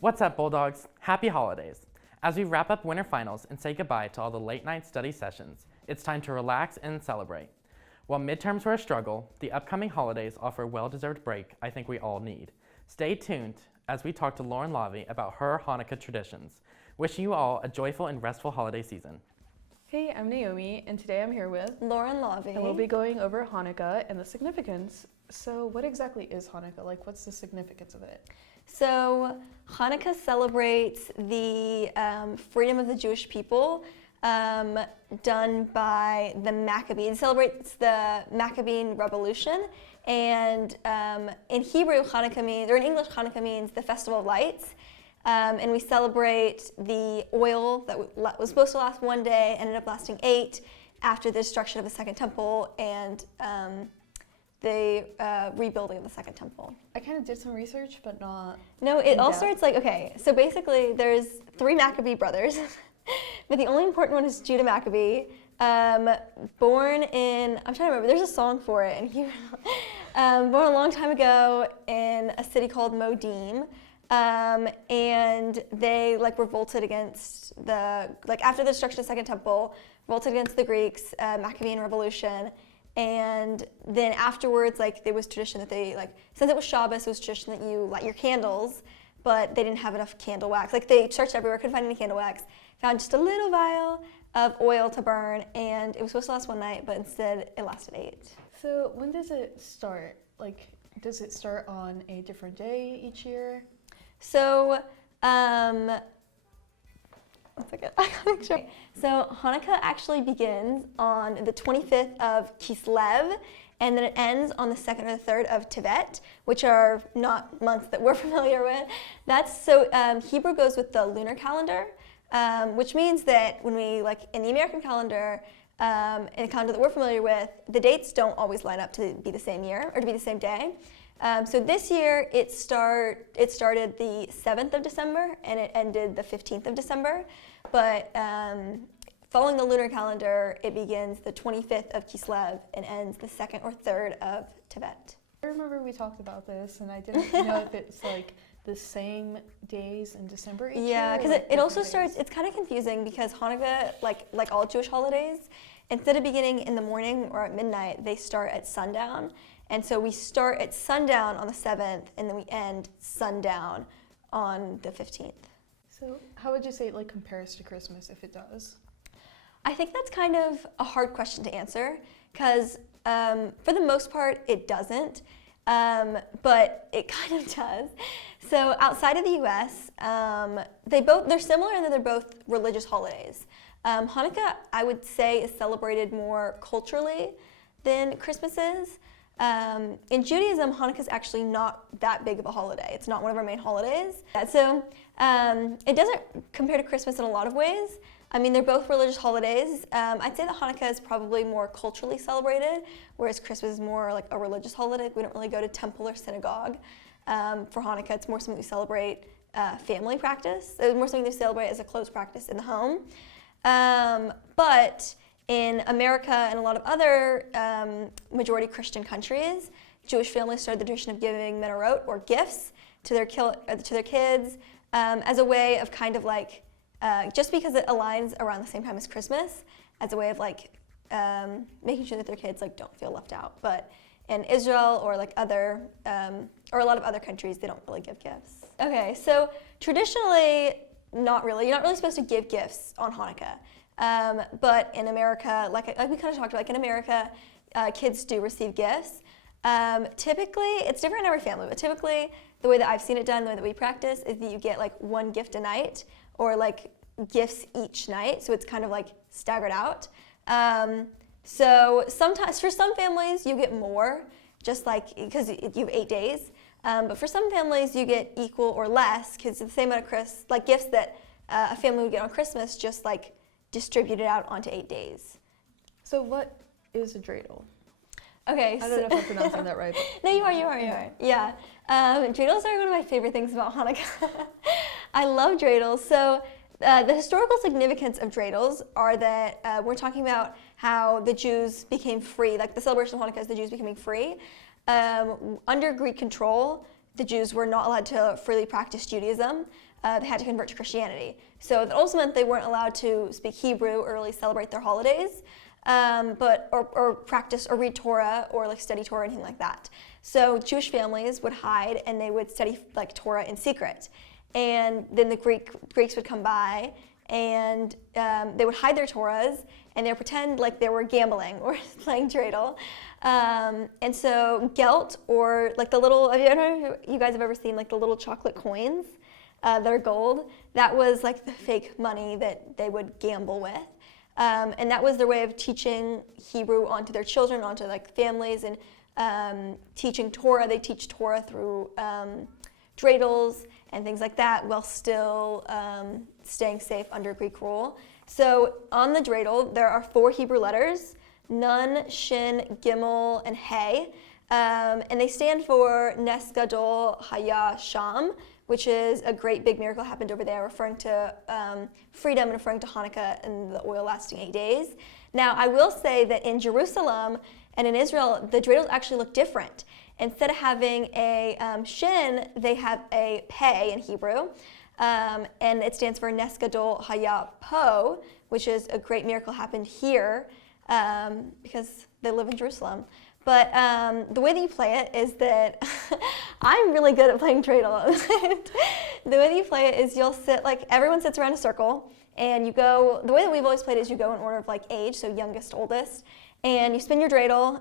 What's up, Bulldogs? Happy holidays. As we wrap up winter finals and say goodbye to all the late night study sessions, it's time to relax and celebrate. While midterms were a struggle, the upcoming holidays offer a well-deserved break I think we all need. Stay tuned as we talk to Lauren Lavie about her Hanukkah traditions. Wishing you all a joyful and restful holiday season. Hey, I'm Naomi, and today I'm here with Lauren Lavie. And we'll be going over Hanukkah and the significance. So what exactly is Hanukkah? Like, what's the significance of it? So Hanukkah celebrates the freedom of the Jewish people done by the Maccabees. It celebrates the Maccabean Revolution. And in Hebrew, Hanukkah means, or in English, Hanukkah means the Festival of Lights. And we celebrate the oil that was supposed to last one day, ended up lasting 8 after the destruction of the Second Temple and the rebuilding of the Second Temple. I kind of did some research, but not. No, it all starts like, okay, so basically there's 3 Maccabee brothers, but the only important one is Judah Maccabee, born in, I'm trying to remember, there's a song for it, and he born a long time ago in a city called Modim. And they revolted against after the destruction of the Second Temple, revolted against the Greeks, Maccabean Revolution, and then afterwards, there was tradition that they, since it was Shabbos, it was tradition that you light your candles, but they didn't have enough candle wax. They searched everywhere, couldn't find any candle wax, found just a little vial of oil to burn, and it was supposed to last one night, but instead it lasted 8. So when does it start? Does it start on a different day each year? So, one second, I gotta make sure. So Hanukkah actually begins on the 25th of Kislev, and then it ends on the 2nd or the 3rd of Tevet, which are not months that we're familiar with. Hebrew goes with the lunar calendar, which means that when we, in the American calendar, in a calendar that we're familiar with, the dates don't always line up to be the same year, or to be the same day. So this year, it started the 7th of December, and it ended the 15th of December. But following the lunar calendar, it begins the 25th of Kislev and ends the 2nd or 3rd of Tevet. I remember we talked about this, and I didn't know if it's the same days in December each year. Yeah, because it also starts, it's kind of confusing because Hanukkah, like all Jewish holidays, instead of beginning in the morning or at midnight, they start at sundown. And so we start at sundown on the 7th, and then we end sundown on the 15th. So how would you say it compares to Christmas, if it does? I think that's kind of a hard question to answer, because for the most part, it doesn't, but it kind of does. So outside of the U.S., they're similar in that they're both religious holidays. Hanukkah, I would say, is celebrated more culturally than Christmas is. In Judaism, Hanukkah is actually not that big of a holiday. It's not one of our main holidays. So it doesn't compare to Christmas in a lot of ways. I mean, they're both religious holidays. I'd say that Hanukkah is probably more culturally celebrated, whereas Christmas is more like a religious holiday. We don't really go to temple or synagogue. For Hanukkah, it's more something we celebrate family practice. It's more something they celebrate as a close practice in the home. But in America and a lot of other majority Christian countries, Jewish families started the tradition of giving menorot, or gifts, to their kids as a way of kind of just because it aligns around the same time as Christmas, as a way of making sure that their kids don't feel left out. But in Israel or other or a lot of other countries, they don't really give gifts. Okay, so traditionally, not really. You're not really supposed to give gifts on Hanukkah. But in America, like we kind of talked about, in America, kids do receive gifts. Typically, it's different in every family, but typically the way that I've seen it done, the way that we practice, is that you get one gift a night, or gifts each night, so it's kind of staggered out. So sometimes, for some families, you get more, just because you have 8 days. But for some families, you get equal or less, because it's the same amount of gifts that a family would get on Christmas, just distributed out onto 8 days. So what is a dreidel? Okay. I don't know if I'm pronouncing that right. But no, you are. Yeah. Dreidels are one of my favorite things about Hanukkah. I love dreidels. So the historical significance of dreidels are that we're talking about how the Jews became free, the celebration of Hanukkah is the Jews becoming free. Under Greek control, the Jews were not allowed to freely practice Judaism. they had to convert to Christianity. So that also meant they weren't allowed to speak Hebrew or really celebrate their holidays, or practice or read Torah or like study Torah or anything like that. So Jewish families would hide and they would study like Torah in secret. And then the Greeks would come by and they would hide their Torahs and they would pretend like they were gambling or playing dreidel. And so gelt, or like the little, I don't know if you guys have ever seen like the little chocolate coins that are gold, that was like the fake money that they would gamble with. And that was their way of teaching Hebrew onto their children, onto like families, and teaching Torah. They teach Torah through dreidels and things like that, while still staying safe under Greek rule. So on the dreidel, there are 4 Hebrew letters: Nun, Shin, Gimel, and Hey. And they stand for Nes Gadol Haya Sham, which is a great big miracle happened over there, referring to freedom and referring to Hanukkah and the oil lasting 8 days. Now, I will say that in Jerusalem and in Israel, the dreidels actually look different. Instead of having a shin, they have a pei in Hebrew, and it stands for Nes Gadol Haya Po, which is a great miracle happened here, because they live in Jerusalem. But the way that you play it is that I'm really good at playing dreidel. The way that you play it is you'll sit, like everyone sits around a circle, and you go, the way that we've always played is you go in order of like age, so youngest to oldest, and you spin your dreidel,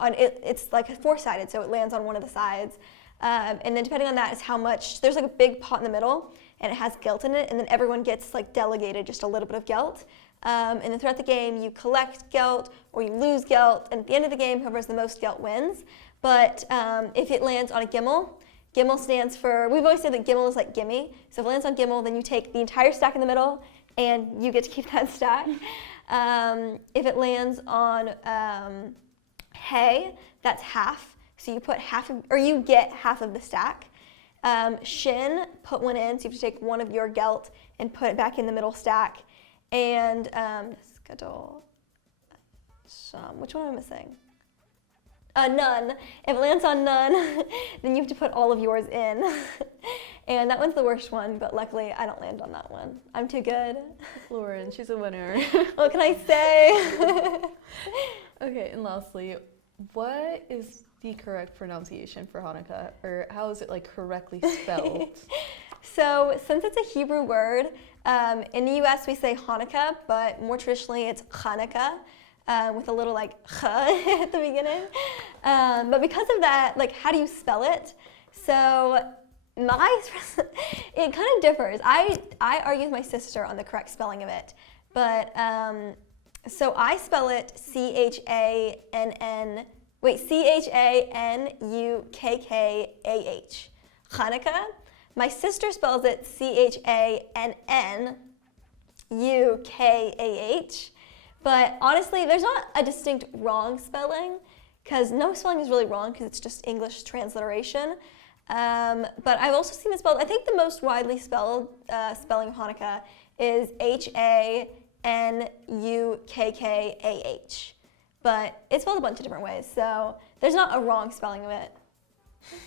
it's like 4-sided, so it lands on one of the sides. And then depending on that is how much, there's like a big pot in the middle, and it has gelt in it, and then everyone gets like delegated just a little bit of gelt. And then throughout the game, you collect gelt or you lose gelt, and at the end of the game, whoever has the most gelt wins. But if it lands on a gimel, gimel stands for, we've always said that gimel is like gimme. So if it lands on gimel, then you take the entire stack in the middle, and you get to keep that stack. If it lands on hay, that's half. So you put half of, or you get half of the stack. Shin, put one in, so you have to take one of your gelt and put it back in the middle stack. And which one am I missing? None. If it lands on none, then you have to put all of yours in. And that one's the worst one, but luckily I don't land on that one. I'm too good. Lauren, she's a winner. What can I say? Okay, and lastly, what is the correct pronunciation for Hanukkah, or how is it like correctly spelled? So since it's a Hebrew word, in the US we say Hanukkah, but more traditionally it's Hanukkah, with a little like ch at the beginning. But because of that, like, how do you spell it? So it kind of differs. I argue with my sister on the correct spelling of it, but so I spell it Chanukkah, Hanukkah. My sister spells it Channukkah. But honestly, there's not a distinct wrong spelling, because no spelling is really wrong, because it's just English transliteration. But I've also seen it spelled, I think the most widely spelled spelling of Hanukkah is Hanukkah. But it's spelled a bunch of different ways, so there's not a wrong spelling of it.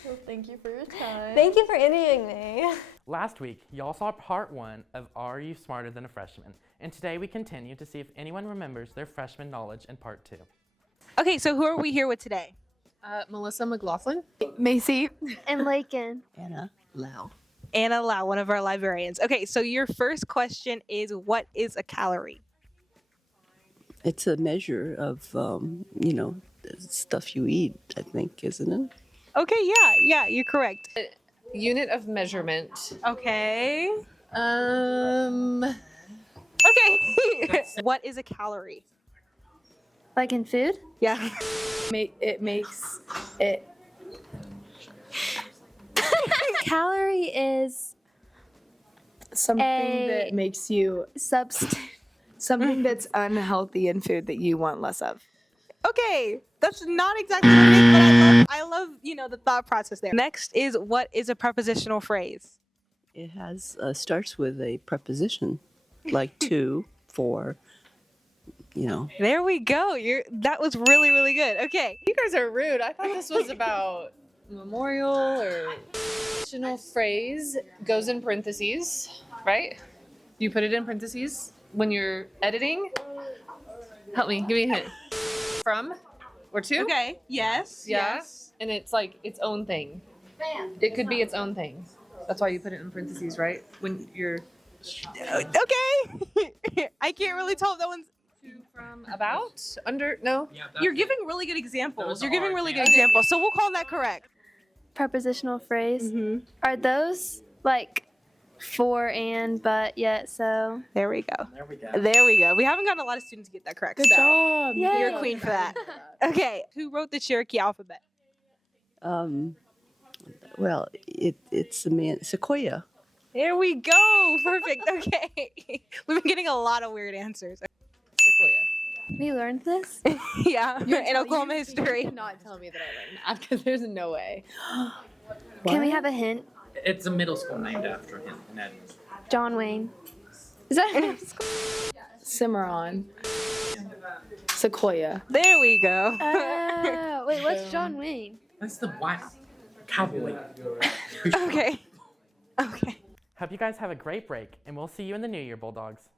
Well, thank you for your time. Thank you for interviewing me. Last week, y'all saw part 1 of Are You Smarter Than a Freshman? And today we continue to see if anyone remembers their freshman knowledge in part 2. Okay, so who are we here with today? Melissa McLaughlin. Macy. And Lakin. Anna Lau. Anna Lau, one of our librarians. Okay, so your first question is, what is a calorie? It's a measure of, the stuff you eat, I think, isn't it? Okay, yeah, you're correct. Unit of measurement. Okay. Um. Okay. What is a calorie? Like in food? Yeah. It makes it. Calorie is Something that makes you something that's unhealthy in food that you want less of. Okay, that's not exactly what it is, but I love, the thought process there. Next is, what is a prepositional phrase? It has starts with a preposition, like to, for, There we go. That was really, really good. Okay. You guys are rude. I thought this was about memorial or additional phrase goes in parentheses, right? You put it in parentheses when you're editing. Help me, give me a hint. From or to? Okay. Yes. Yeah. Yes. And it's like its own thing. It could be its own thing. That's why you put it in parentheses, right? When you're Okay. I can't really tell if that one's to, from, about, under, no? You're giving really good examples. You're giving really good example. examples. So we'll call that correct. Prepositional phrase. Mm-hmm. Are those like for and but yet so? There we go. There we go. There we go. We haven't gotten a lot of students get that correct. Good so job. Yay. You're a queen for that. Okay. Who wrote the Cherokee alphabet? Well, it's the man Sequoia. There we go. Perfect. Okay. We've been getting a lot of weird answers. Sequoia. We learned this. Yeah. In Oklahoma history. You cannot tell me that I learned that because there's no way. Can we have a hint? It's a middle school named after him in Edmonds. John Wayne. Is that Cimarron. Sequoia. There we go. wait, what's John Wayne? That's the white cowboy. Okay. Okay. Hope you guys have a great break, and we'll see you in the New Year, Bulldogs.